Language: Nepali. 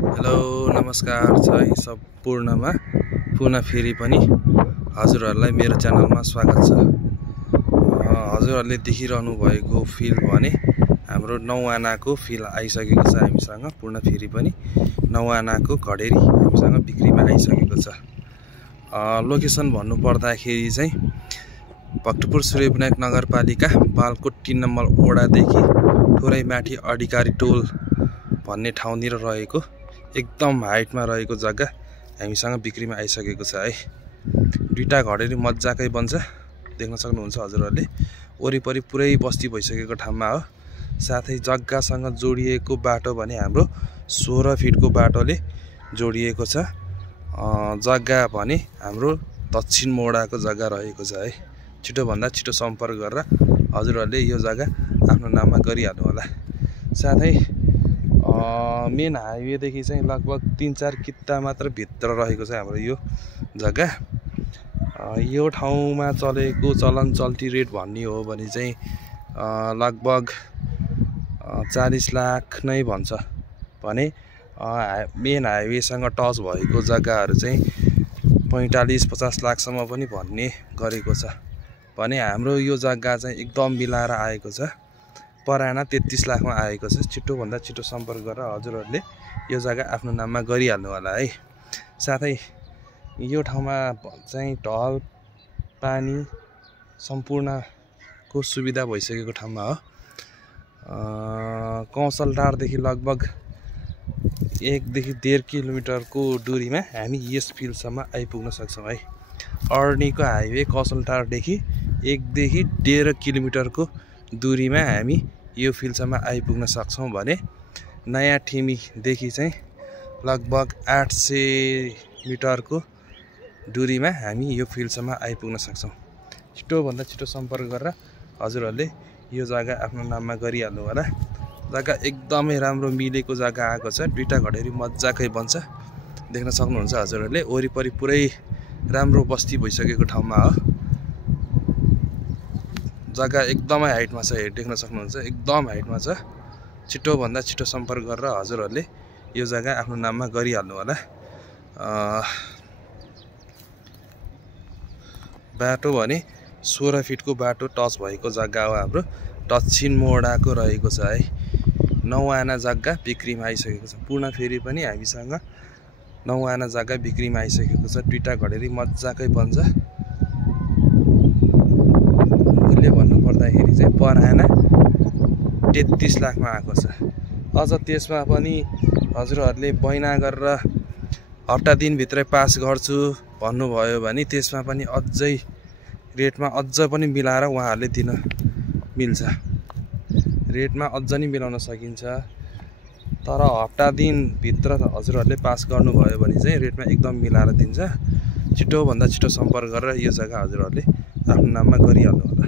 हेलो नमस्कार छ है सम्पूर्णमा पुनः फेरि पनि हजुरहरूलाई मेरो च्यानलमा स्वागत छ। हजुरहरूले देखिरहनु भएको फिल भने हाम्रो 9 आनाको फिल आइसकेको छ हामीसँग। पुनः फेरि पनि 9 आनाको घडेरी हामीसँग बिक्रीमा आइसकेको छ। लोकेसन भन्नु पर्दाखेरि चाहिँ भक्तपुर सूर्यविनायक नगरपालिका बालकोट 3 नम्बर वडादेखि थोरै माथि अधिकारी टोल भन्ने ठाउँतिर रहेको एकदम हाइटमा रहेको जग्गा हामीसँग बिक्रीमा आइसकेको छ है। दुईटा घडेरी मज्जाकै बन्छ, देख्न सक्नुहुन्छ हजुरहरूले। वरिपरि पुरै बस्ती भइसकेको ठाउँमा हो। साथै जग्गासँग जोडिएको बाटो भने हाम्रो 16 फिटको बाटोले जोडिएको छ। जग्गा भने हाम्रो दक्षिण मोडाको जग्गा रहेको छ है। छिटोभन्दा छिटो सम्पर्क गरेर हजुरहरूले यो जग्गा आफ्नो नाममा गरिहाल्नु होला। साथै मेन हाइवेदेखि चाहिँ लगभग 3-4 किता मात्र भित्र रहेको छ हाम्रो यो जग्गा। यो ठाउँमा चलेको चलन चल्ती रेट भन्ने हो भने चाहिँ लगभग 40 लाख नै भन्छ भने मेन हाइवेसँग टच भएको जग्गाहरू चाहिँ 45-50 लाखसम्म पनि भन्ने गरेको छ भने हाम्रो यो जग्गा चाहिँ एकदम मिलाएर आएको छ। पर आना 33 लाखमा आएको छ। छिटोभन्दा छिटो सम्पर्क गरेर हजुरहरूले यो जग्गा आफ्नो नाममा गरिहाल्नु होला है। साथै यो ठाउँमा चाहिँ ढल पानी सम्पूर्णको सुविधा भइसकेको ठाउँमा हो। कौशलटारदेखि लगभग 1 देखि 1.5 किलोमिटरको दूरीमा हामी यस फिल्डसम्म आइपुग्न सक्छौँ है। अर्नीको हाइवे कौशलटारदेखि 1 देखि 1.5 किलोमिटरको दूरीमा हामी यो फिल्डसम्म आइपुग्न सक्छौँ भने नयाँ ठिमीदेखि चाहिँ लगभग 800 मिटरको दूरीमा हामी यो फिल्डसम्म आइपुग्न सक्छौँ। छिटोभन्दा छिटो सम्पर्क गरेर हजुरहरूले यो जग्गा आफ्नो नाममा गरिहाल्नु होला। जग्गा एकदमै राम्रो मिलेको जग्गा आएको छ। दुईटा घडेरी मज्जाकै बन्छ, देख्न सक्नुहुन्छ हजुरहरूले। वरिपरि पुरै राम्रो बस्ती भइसकेको ठाउँमा हो। जग्गा एकदमै हाइटमा छ, देख्न सक्नुहुन्छ एकदम हाइटमा छ। छिटोभन्दा छिटो सम्पर्क गरेर हजुरहरूले यो जग्गा आफ्नो नाममा गरिहाल्नु होला। बाटो भने 16 फिटको बाटो टच भएको जग्गा हो। हाम्रो दक्षिण मोडाको रहेको छ है। 9 आना जग्गा बिक्रीमा आइसकेको छ। पुनः फेरि पनि हामीसँग 9 आना जग्गा बिक्रीमा आइसकेको छ। दुईटा घडेरी मज्जाकै बन्छ। मूल्य भन्नु पर्दाखेरि चाहिँ पर आना 33 लाखमा आएको छ। अझ त्यसमा पनि हजुरहरूले बैना गरेर हप्ता दिनभित्रै पास गर्छु भन्नुभयो भने त्यसमा पनि अझै रेटमा अझ पनि मिलाएर उहाँहरूले दिन मिल्छ। रेटमा अझ नै मिलाउन सकिन्छ। तर हप्ता दिनभित्र हजुरहरूले पास गर्नुभयो भने चाहिँ रेटमा एकदम मिलाएर दिन्छ। छिटोभन्दा छिटो सम्पर्क गरेर यो जग्गा हजुरहरूले आफ्नो नाममा गरिहाल्नु होला।